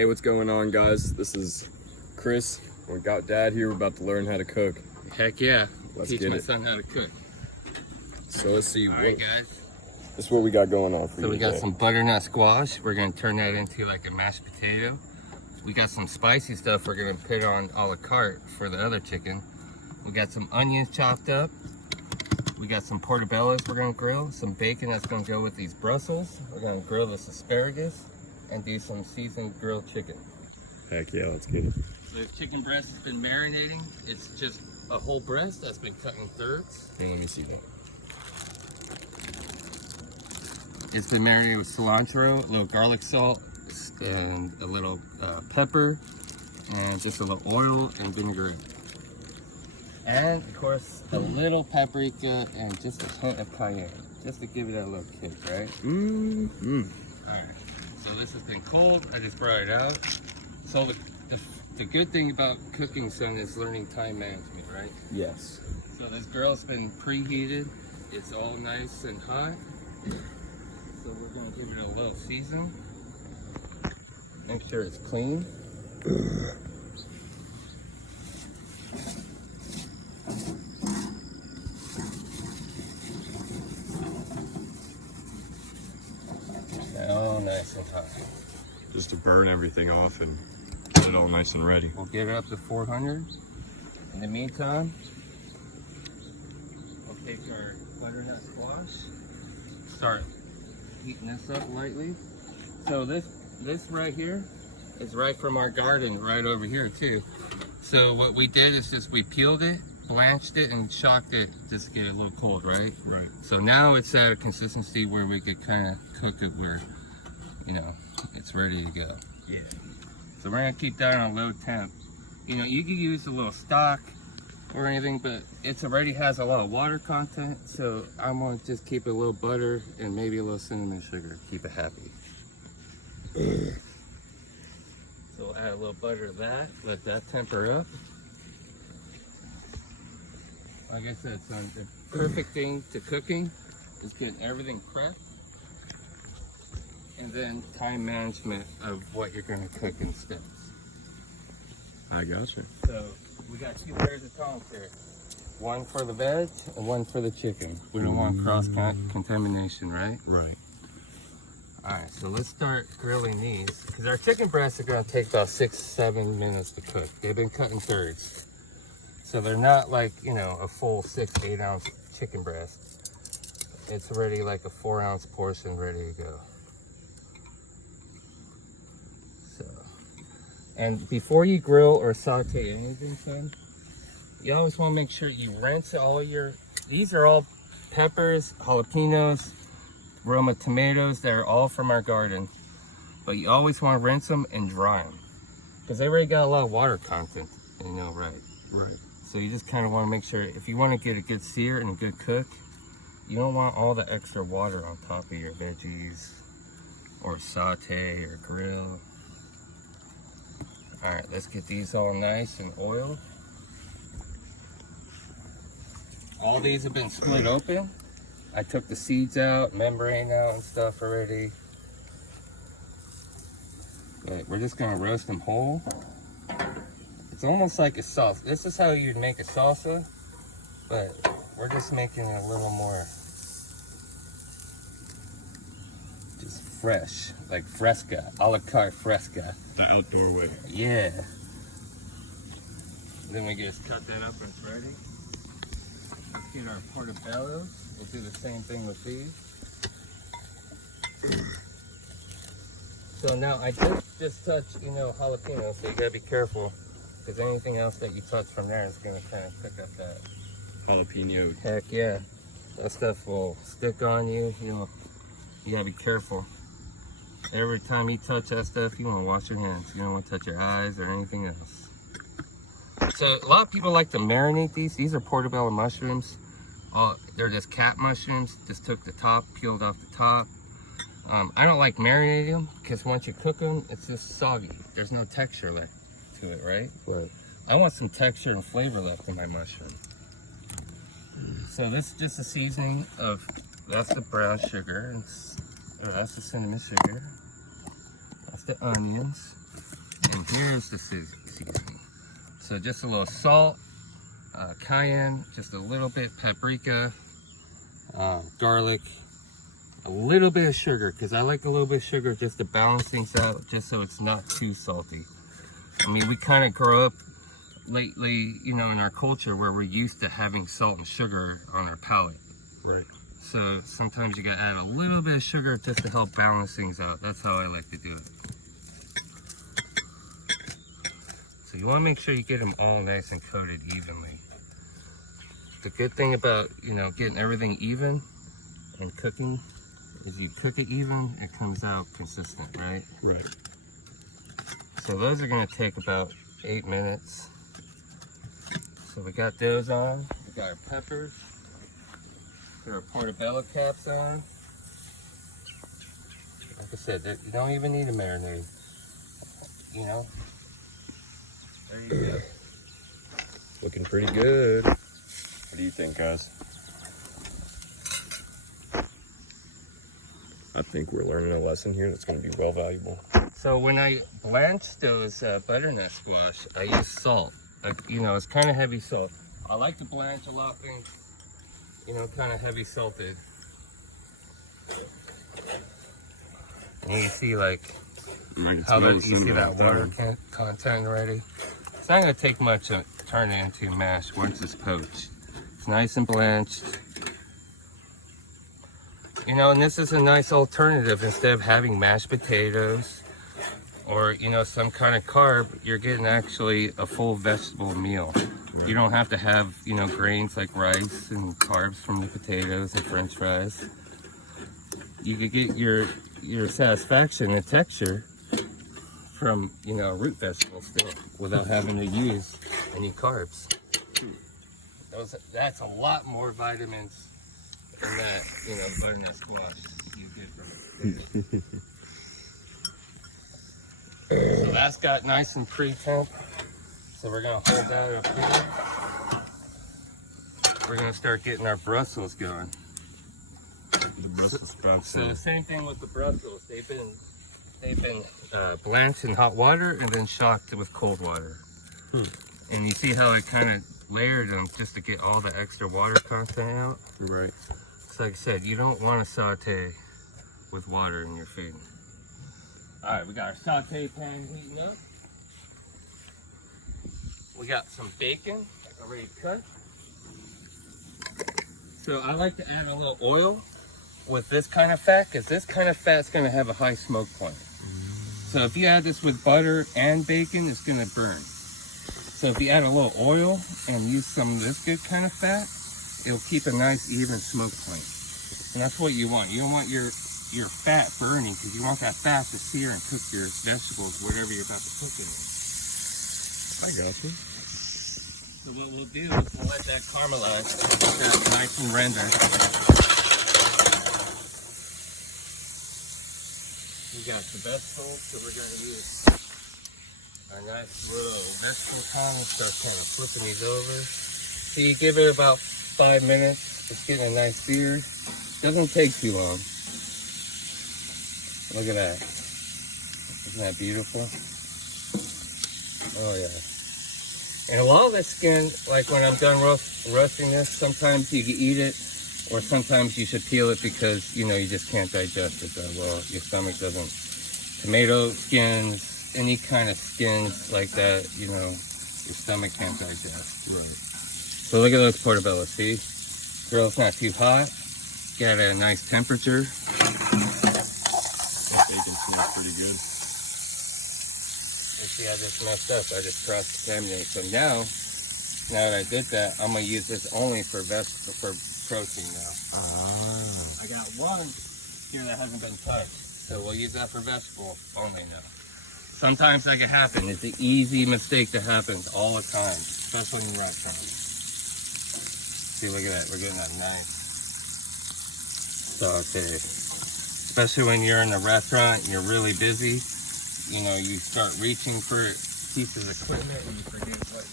Hey, what's going on, guys? This is Chris. We got Dad here. We're about to learn how to cook. Heck yeah. Let's Teach get my it. son how to cook. So let's see. Alright guys. This is what we got going on for you. So we got today. some butternut squash. We're gonna turn that into like a mashed potato. We got some spicy stuff we're gonna put on a la carte for the other chicken. We got some onions chopped up. We got some portobellos we're gonna grill. Some bacon that's gonna go with these Brussels. We're gonna grill this asparagus and do some seasoned grilled chicken. Heck yeah, let's get it. The chicken breast has been marinating. It's just a whole breast that's been cut in thirds. Hey, let me see that. It's been marinated with cilantro, a little garlic salt, and a little pepper, and just a little oil and vinaigrette. And of course, a little paprika and just a hint of cayenne, just to give it a little kick, right? Alright, so this has been cold. I just brought it out. So the good thing about cooking, son, is learning time management, right? Yes. So this grill's been preheated. It's all nice and hot. So we're gonna give it a little season. Make sure it's clean. All nice and hot. Just to burn everything off and get it all nice and ready. We'll get it up to 400. In the meantime, we'll take our butternut squash, start heating this up lightly. So this right here is right from our garden, right over here too. So what we did is just we peeled it, blanched it, and shocked it just to get it a little cold, right? Right. So now it's at a consistency where we could kind of cook it where, you know, it's ready to go. Yeah. So we're gonna keep that on a low temp. You know, you could use a little stock or anything, but it already has a lot of water content, so I'm gonna just keep a little butter and maybe a little cinnamon sugar, keep it happy. So we'll add a little butter to that, let that temper up. Like I said, son, the perfect thing to cooking is getting everything prepped, and then time management of what you're gonna cook in steps. I gotcha. So we got 2 layers of tongs here. One for the veg and one for the chicken. We don't want cross contamination, right? Right. All right, so let's start grilling these, because our chicken breasts are gonna take about 6-7 minutes to cook. They've been cut in thirds. So they're not like, you know, a full 6-8 ounce chicken breast. It's already like a 4 ounce portion ready to go. So, and before you grill or saute anything, son, you always want to make sure you rinse all your, these are all peppers, jalapenos, Roma tomatoes. They're all from our garden. But you always want to rinse them and dry them, because they already got a lot of water content, you know, right? Right. So you just kind of want to make sure, if you want to get a good sear and a good cook, you don't want all the extra water on top of your veggies or saute or grill. All right, let's get these all nice and oiled. All these have been split open. I took the seeds out, membrane out and stuff already. But we're just gonna roast them whole. It's almost like a sauce. This is how you'd make a salsa, but we're just making it a little more just fresh, like fresca, a la carte fresca. The outdoor way. Yeah. Then we just cut that up and it's ready. Let's get our portobellos. We'll do the same thing with these. So now I just touched, you know, jalapeno, so you gotta be careful, because anything else that you touch from there is gonna kind of pick up that. Jalapeno. Heck yeah. That stuff will stick on you, you know. You gotta be careful. Every time you touch that stuff, you wanna wash your hands. You don't wanna touch your eyes or anything else. So a lot of people like to marinate these. These are portobello mushrooms. They're just cat mushrooms. Just took the top, peeled off the top. I don't like marinating them, because once you cook them, it's just soggy. There's no texture left to it, right? Right. I want some texture and flavor left in my mushroom. So this is just a seasoning of, that's the brown sugar, and that's the cinnamon sugar, that's the onions, here's the seasoning. So just a little salt, cayenne, just a little bit paprika, garlic, a little bit of sugar, because I like a little bit of sugar just to balance things out, just so it's not too salty. I mean, we kind of grow up lately, you know, in our culture where we're used to having salt and sugar on our palate. Right. So sometimes you gotta add a little bit of sugar just to help balance things out. That's how I like to do it. So you wanna make sure you get them all nice and coated evenly. The good thing about, you know, getting everything even and cooking is you cook it even, it comes out consistent, right? Right. So those are gonna take about 8 minutes. So we got those on. We got our peppers. Got our portobello caps on. Like I said, you don't even need a marinade. You know? There you go. Looking pretty good. What do you think, guys? I think we're learning a lesson here that's going to be well valuable. So when I blanch those butternut squash, I use salt. You know, it's kind of heavy salt. I like to blanch a lot of things, you know, kind of heavy salted. And you see like how you see that water content already. It's not going to take much to turn it into mash once it's poached. It's nice and blanched. You know, and this is a nice alternative. Instead of having mashed potatoes or, you know, some kind of carb, you're getting actually a full vegetable meal. Right. You don't have to have, you know, grains like rice and carbs from the potatoes and french fries. You could get your satisfaction and texture from, you know, root vegetables still without having to use any carbs. That's a lot more vitamins than that, you know, butternut squash you get from it. So that's got nice and pre-temp. So we're gonna hold that up here. We're gonna start getting our Brussels going. The Brussels sprouts. So same thing with the Brussels. They've been blanched in hot water and then shocked with cold water. And you see how I kind of layered them just to get all the extra water content out. Right. So like I said, you don't want to saute with water in your food. All right, we got our saute pan heating up. We got some bacon already cut. So I like to add a little oil with this kind of fat, because this kind of fat is going to have a high smoke point. So if you add this with butter and bacon, it's going to burn. So if you add a little oil and use some of this good kind of fat, it'll keep a nice even smoke point. And that's what you want. You don't want your fat burning, because you want that fat to sear and cook your vegetables, whatever you're about to cook in it. I got you. So what we'll do is we'll let that caramelize, that's nice and render. We got the vegetables, so we're going to use a nice little vegetable time and start kind of flipping these over. So you give it about 5 minutes. It's getting a nice sear. Doesn't take too long. Look at that. Isn't that beautiful? Oh yeah. And a lot of the skin, like when I'm done roasting this, sometimes you can eat it, or sometimes you should peel it because, you know, you just can't digest it that well. Your stomach doesn't. Tomato skins, any kind of skins like that, you know, your stomach can't digest. Right. So look at those portobello, see? Grill's not too hot. Get it at a nice temperature. That bacon smells pretty good. You see, I just messed up. I just cross-contaminated. So now that I did that, I'm gonna use this only for protein now. I got one here that hasn't been touched, so we'll use that for vegetable only now. Sometimes that can happen. It's an easy mistake that happens all the time, especially in restaurants. See, look at that. We're getting that nice saute. Especially when you're in a restaurant and you're really busy, you know, you start reaching for pieces of equipment and you forget what